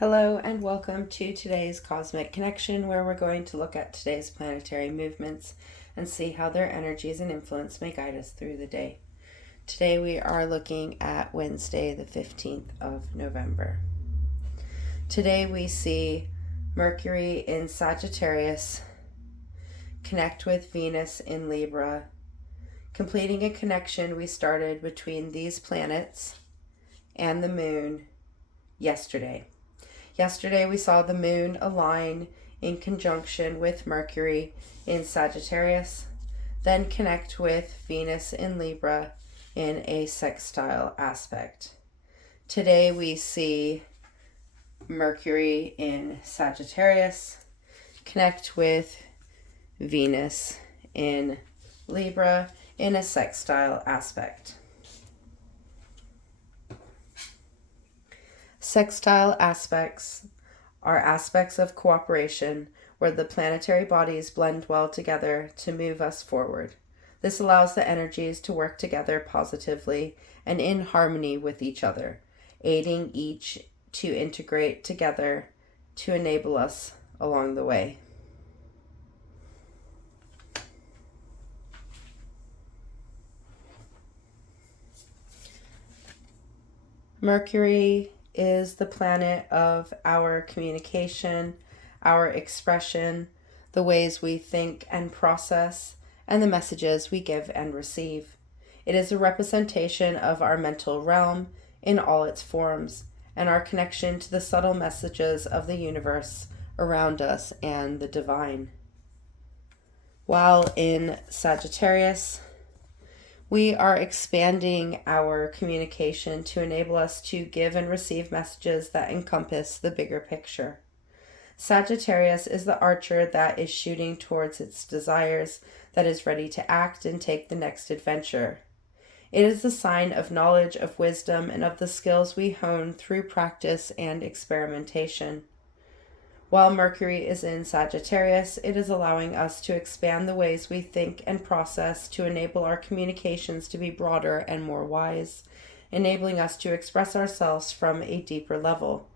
Hello and welcome to today's Cosmic Connection, where we're going to look at today's planetary movements and see how their energies and influence may guide us through the day. Today we are looking at Wednesday, the 15th of November. Today we see Mercury in Sagittarius connect with Venus in Libra, completing a connection we started between these planets and the moon yesterday. Yesterday we saw the moon align in conjunction with Mercury in Sagittarius, then connect with Venus in Libra in a sextile aspect. Today we see Mercury in Sagittarius connect with Venus in Libra in a sextile aspect. Sextile aspects are aspects of cooperation where the planetary bodies blend well together to move us forward. This allows the energies to work together positively and in harmony with each other, aiding each to integrate together to enable us along the way. Mercury is the planet of our communication, our expression, the ways we think and process, and the messages we give and receive. It is a representation of our mental realm in all its forms, and our connection to the subtle messages of the universe around us and the divine. While in Sagittarius, we are expanding our communication to enable us to give and receive messages that encompass the bigger picture. Sagittarius is the archer that is shooting towards its desires, that is ready to act and take the next adventure. It is the sign of knowledge, of wisdom, and of the skills we hone through practice and experimentation. While Mercury is in Sagittarius, it is allowing us to expand the ways we think and process to enable our communications to be broader and more wise, enabling us to express ourselves from a deeper level.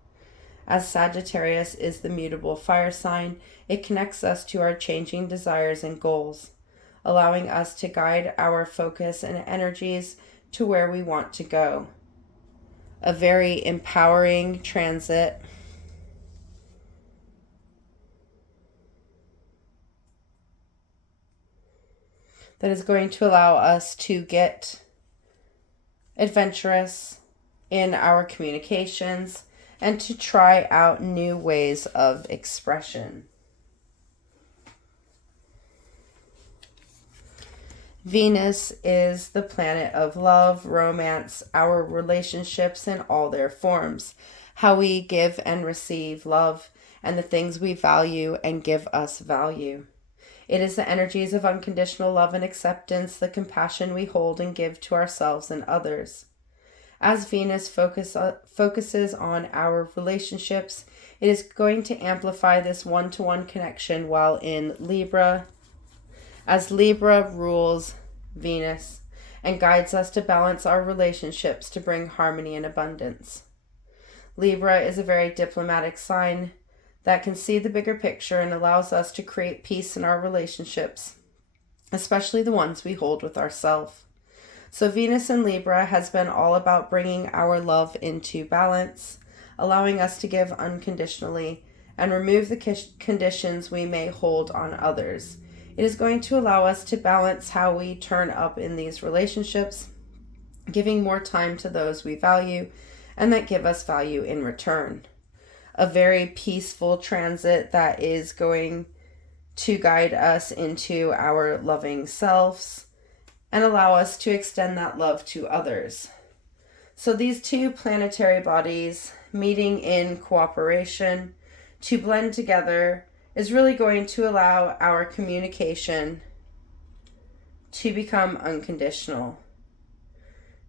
As Sagittarius is the mutable fire sign, it connects us to our changing desires and goals, allowing us to guide our focus and energies to where we want to go. A very empowering transit that is going to allow us to get adventurous in our communications and to try out new ways of expression. Venus is the planet of love, romance, our relationships in all their forms, how we give and receive love, and the things we value and give us value. It is the energies of unconditional love and acceptance, the compassion we hold and give to ourselves and others. As Venus focuses on our relationships, it is going to amplify this one-to-one connection while in Libra, as Libra rules Venus and guides us to balance our relationships to bring harmony and abundance. Libra is a very diplomatic sign that can see the bigger picture and allows us to create peace in our relationships, especially the ones we hold with ourselves. So Venus in Libra has been all about bringing our love into balance, allowing us to give unconditionally and remove the conditions we may hold on others. It is going to allow us to balance how we turn up in these relationships, giving more time to those we value and that give us value in return. A very peaceful transit that is going to guide us into our loving selves and allow us to extend that love to others. So these two planetary bodies meeting in cooperation to blend together is really going to allow our communication to become unconditional,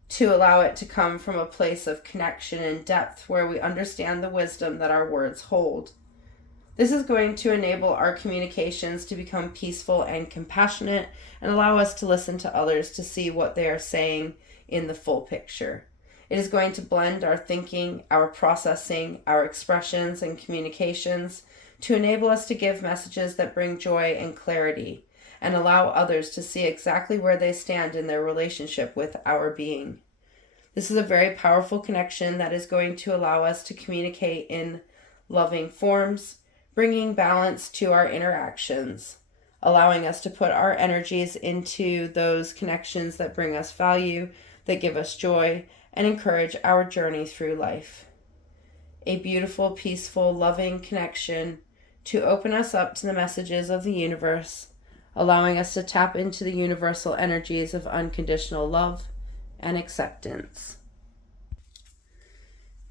to allow it to come from a place of connection and depth where we understand the wisdom that our words hold. This is going to enable our communications to become peaceful and compassionate and allow us to listen to others to see what they are saying in the full picture. It is going to blend our thinking, our processing, our expressions, and communications to enable us to give messages that bring joy and clarity and allow others to see exactly where they stand in their relationship with our being. This is a very powerful connection that is going to allow us to communicate in loving forms, bringing balance to our interactions, allowing us to put our energies into those connections that bring us value, that give us joy, and encourage our journey through life. A beautiful, peaceful, loving connection to open us up to the messages of the universe, allowing us to tap into the universal energies of unconditional love and acceptance.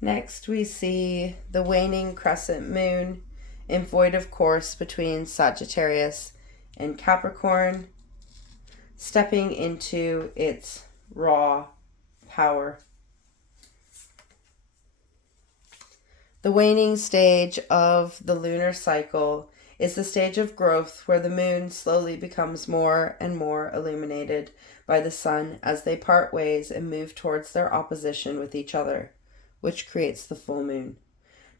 Next, we see the waning crescent moon in void of course between Sagittarius and Capricorn, stepping into its raw power. The waning stage of the lunar cycle is the stage of growth where the moon slowly becomes more and more illuminated by the sun as they part ways and move towards their opposition with each other, which creates the full moon.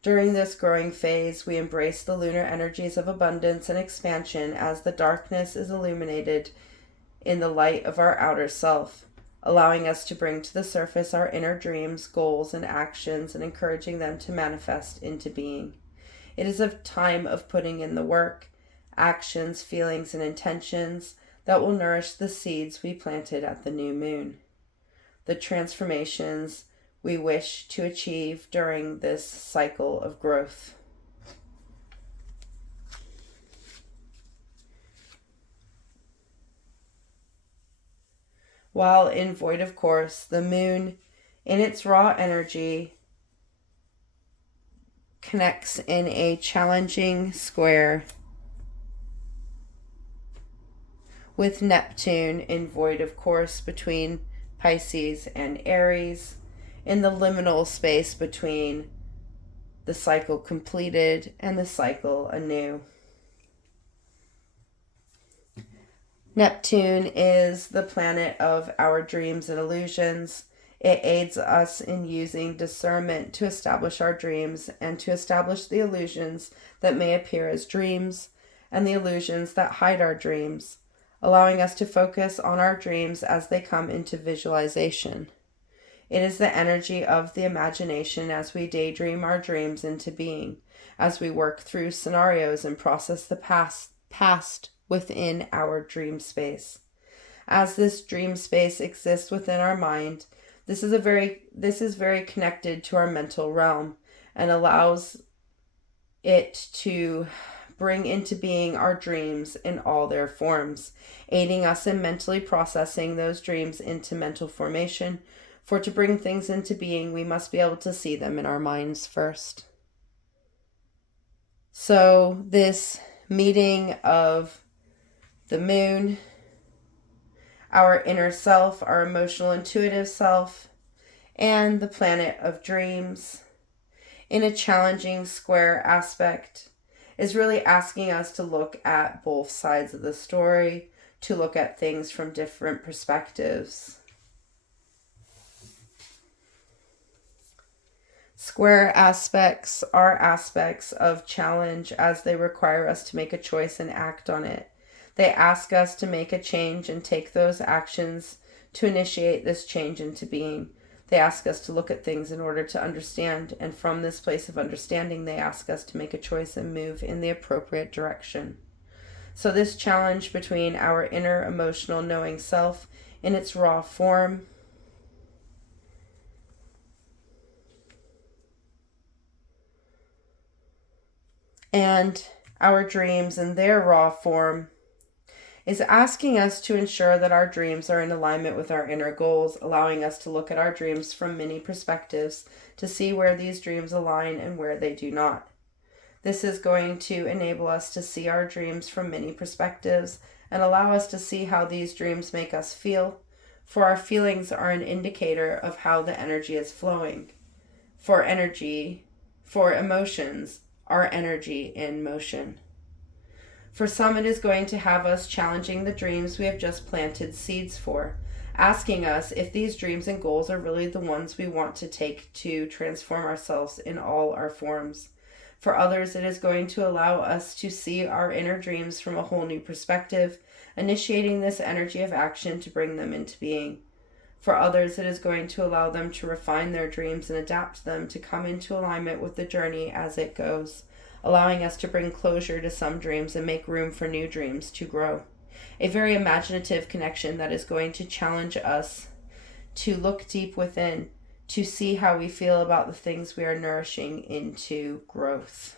During this growing phase, we embrace the lunar energies of abundance and expansion as the darkness is illuminated in the light of our outer self, allowing us to bring to the surface our inner dreams, goals, and actions, and encouraging them to manifest into being. It is a time of putting in the work, actions, feelings, and intentions that will nourish the seeds we planted at the new moon. The transformations we wish to achieve during this cycle of growth. While in void of course, the moon in its raw energy connects in a challenging square with Neptune in void of course between Pisces and Aries, in the liminal space between the cycle completed and the cycle anew. Neptune is the planet of our dreams and illusions. It aids us in using discernment to establish our dreams and to establish the illusions that may appear as dreams and the illusions that hide our dreams, allowing us to focus on our dreams as they come into visualization. It is the energy of the imagination as we daydream our dreams into being, as we work through scenarios and process the past within our dream space. As this dream space exists within our mind, this is very connected to our mental realm and allows it to bring into being our dreams in all their forms, aiding us in mentally processing those dreams into mental formation. For to bring things into being, we must be able to see them in our minds first. So this meeting of the moon, our inner self, our emotional intuitive self, and the planet of dreams in a challenging square aspect is really asking us to look at both sides of the story, to look at things from different perspectives. Square aspects are aspects of challenge as they require us to make a choice and act on it. They ask us to make a change and take those actions to initiate this change into being. They ask us to look at things in order to understand, and from this place of understanding, they ask us to make a choice and move in the appropriate direction. So this challenge between our inner emotional knowing self in its raw form and our dreams in their raw form is asking us to ensure that our dreams are in alignment with our inner goals, allowing us to look at our dreams from many perspectives to see where these dreams align and where they do not. This is going to enable us to see our dreams from many perspectives and allow us to see how these dreams make us feel, for our feelings are an indicator of how the energy is flowing. For emotions, are energy in motion. For some, it is going to have us challenging the dreams we have just planted seeds for, asking us if these dreams and goals are really the ones we want to take to transform ourselves in all our forms. For others, it is going to allow us to see our inner dreams from a whole new perspective, initiating this energy of action to bring them into being. For others, it is going to allow them to refine their dreams and adapt them to come into alignment with the journey as it goes, allowing us to bring closure to some dreams and make room for new dreams to grow. A very imaginative connection that is going to challenge us to look deep within, to see how we feel about the things we are nourishing into growth.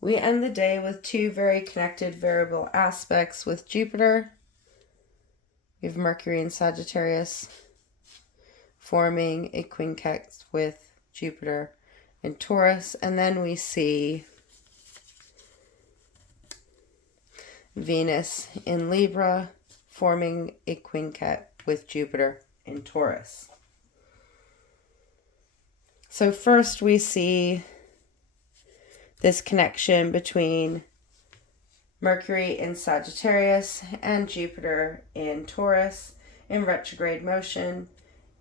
We end the day with two very connected variable aspects with Jupiter. We have Mercury in Sagittarius forming a quintet with Jupiter in Taurus. And then we see Venus in Libra forming a quintet with Jupiter in Taurus. So first we see this connection between Mercury in Sagittarius and Jupiter in Taurus in retrograde motion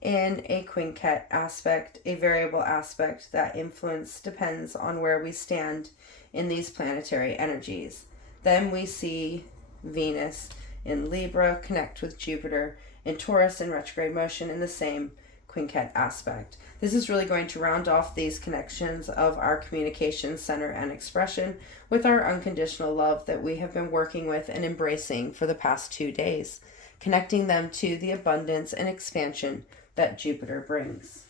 in a quintet aspect, a variable aspect that influence depends on where we stand in these planetary energies. Then we see Venus in Libra connect with Jupiter in Taurus in retrograde motion in the same quintet aspect. This is really going to round off these connections of our communication center and expression with our unconditional love that we have been working with and embracing for the past 2 days, connecting them to the abundance and expansion that Jupiter brings.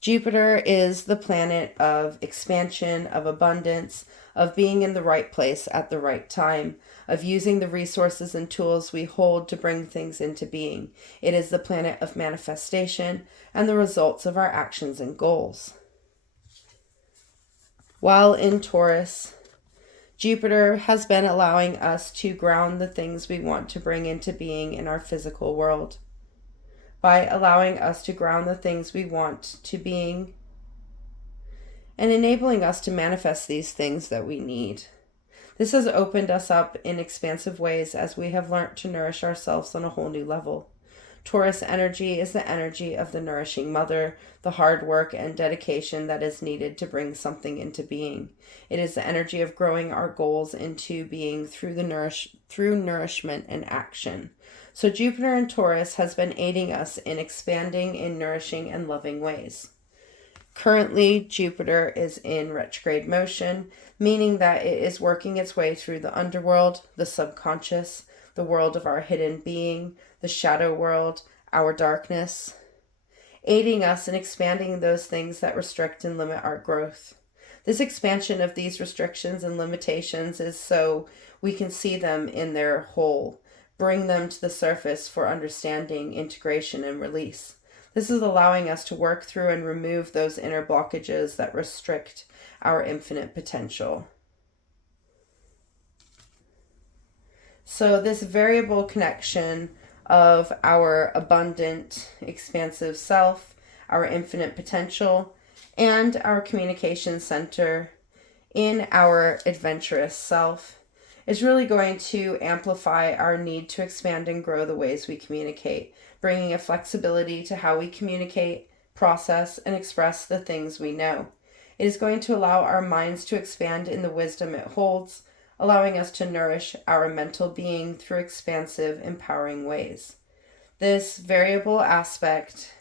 Jupiter is the planet of expansion, of abundance, of being in the right place at the right time, of using the resources and tools we hold to bring things into being. It is the planet of manifestation and the results of our actions and goals. While in Taurus, Jupiter has been allowing us to ground the things we want to bring into being in our physical world, by allowing us to ground the things we want to being and enabling us to manifest these things that we need. This has opened us up in expansive ways as we have learned to nourish ourselves on a whole new level. Taurus energy is the energy of the nourishing mother, the hard work and dedication that is needed to bring something into being. It is the energy of growing our goals into being through nourishment and action. So Jupiter in Taurus has been aiding us in expanding in nourishing and loving ways. Currently, Jupiter is in retrograde motion, meaning that it is working its way through the underworld, the subconscious, the world of our hidden being, the shadow world, our darkness, aiding us in expanding those things that restrict and limit our growth. This expansion of these restrictions and limitations is so we can see them in their whole, bring them to the surface for understanding, integration, and release. This is allowing us to work through and remove those inner blockages that restrict our infinite potential. So this variable connection of our abundant, expansive self, our infinite potential, and our communication center in our adventurous self is really going to amplify our need to expand and grow the ways we communicate, bringing a flexibility to how we communicate, process, and express the things we know. It is going to allow our minds to expand in the wisdom it holds, allowing us to nourish our mental being through expansive, empowering ways. This variable aspect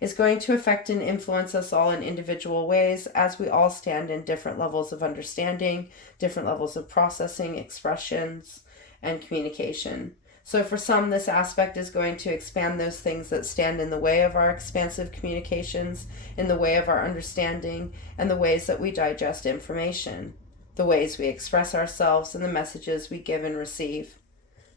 is going to affect and influence us all in individual ways as we all stand in different levels of understanding, different levels of processing, expressions, and communication. So for some, this aspect is going to expand those things that stand in the way of our expansive communications, in the way of our understanding, and the ways that we digest information, the ways we express ourselves, and the messages we give and receive.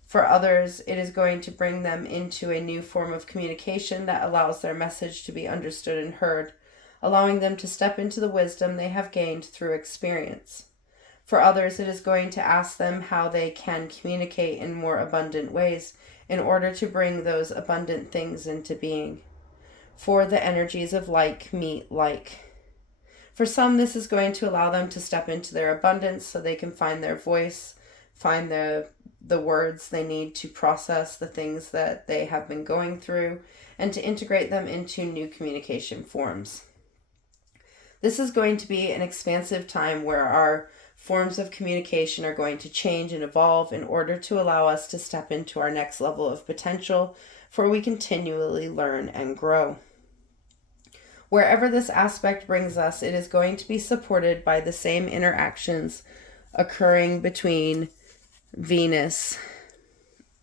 For others, it is going to bring them into a new form of communication that allows their message to be understood and heard, allowing them to step into the wisdom they have gained through experience. For others, it is going to ask them how they can communicate in more abundant ways in order to bring those abundant things into being. For the energies of like meet like. For some, this is going to allow them to step into their abundance so they can find their voice, find the words they need to process the things that they have been going through, and to integrate them into new communication forms. This is going to be an expansive time where our forms of communication are going to change and evolve in order to allow us to step into our next level of potential, for we continually learn and grow. Wherever this aspect brings us, it is going to be supported by the same interactions occurring between Venus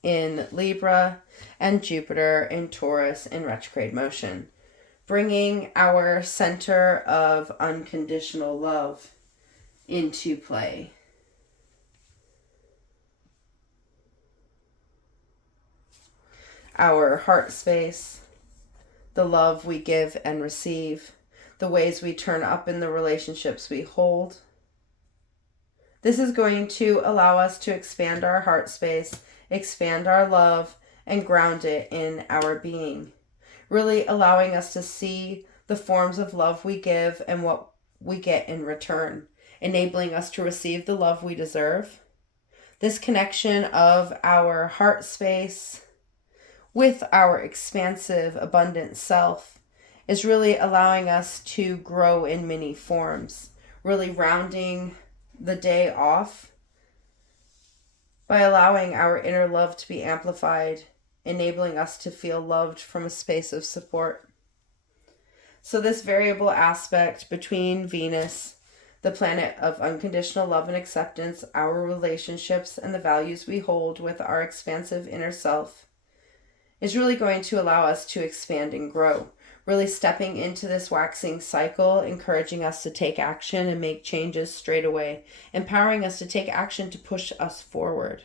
in Libra and Jupiter in Taurus in retrograde motion, bringing our center of unconditional love into play. Our heart space, the love we give and receive, the ways we turn up in the relationships we hold. This is going to allow us to expand our heart space, expand our love, and ground it in our being, really allowing us to see the forms of love we give and what we get in return, enabling us to receive the love we deserve. This connection of our heart space with our expansive, abundant self is really allowing us to grow in many forms, really rounding the day off by allowing our inner love to be amplified, enabling us to feel loved from a space of support. So this variable aspect between Venus, the planet of unconditional love and acceptance, our relationships, and the values we hold with our expansive inner self, is really going to allow us to expand and grow, really stepping into this waxing cycle, encouraging us to take action and make changes straight away, empowering us to take action to push us forward,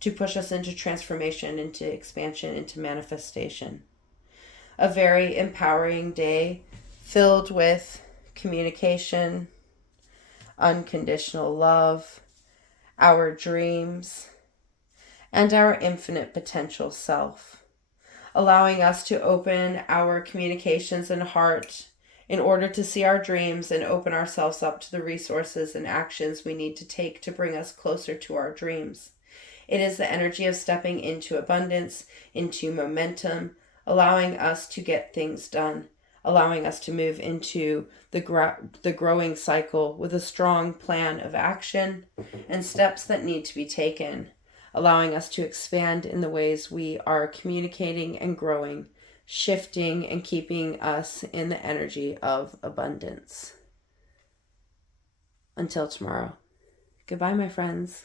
to push us into transformation, into expansion, into manifestation. A very empowering day filled with communication, unconditional love, our dreams, and our infinite potential self, allowing us to open our communications and heart in order to see our dreams and open ourselves up to the resources and actions we need to take to bring us closer to our dreams. It is the energy of stepping into abundance, into momentum, allowing us to get things done, allowing us to move into the growing cycle with a strong plan of action and steps that need to be taken, allowing us to expand in the ways we are communicating and growing, shifting and keeping us in the energy of abundance. Until tomorrow. Goodbye, my friends.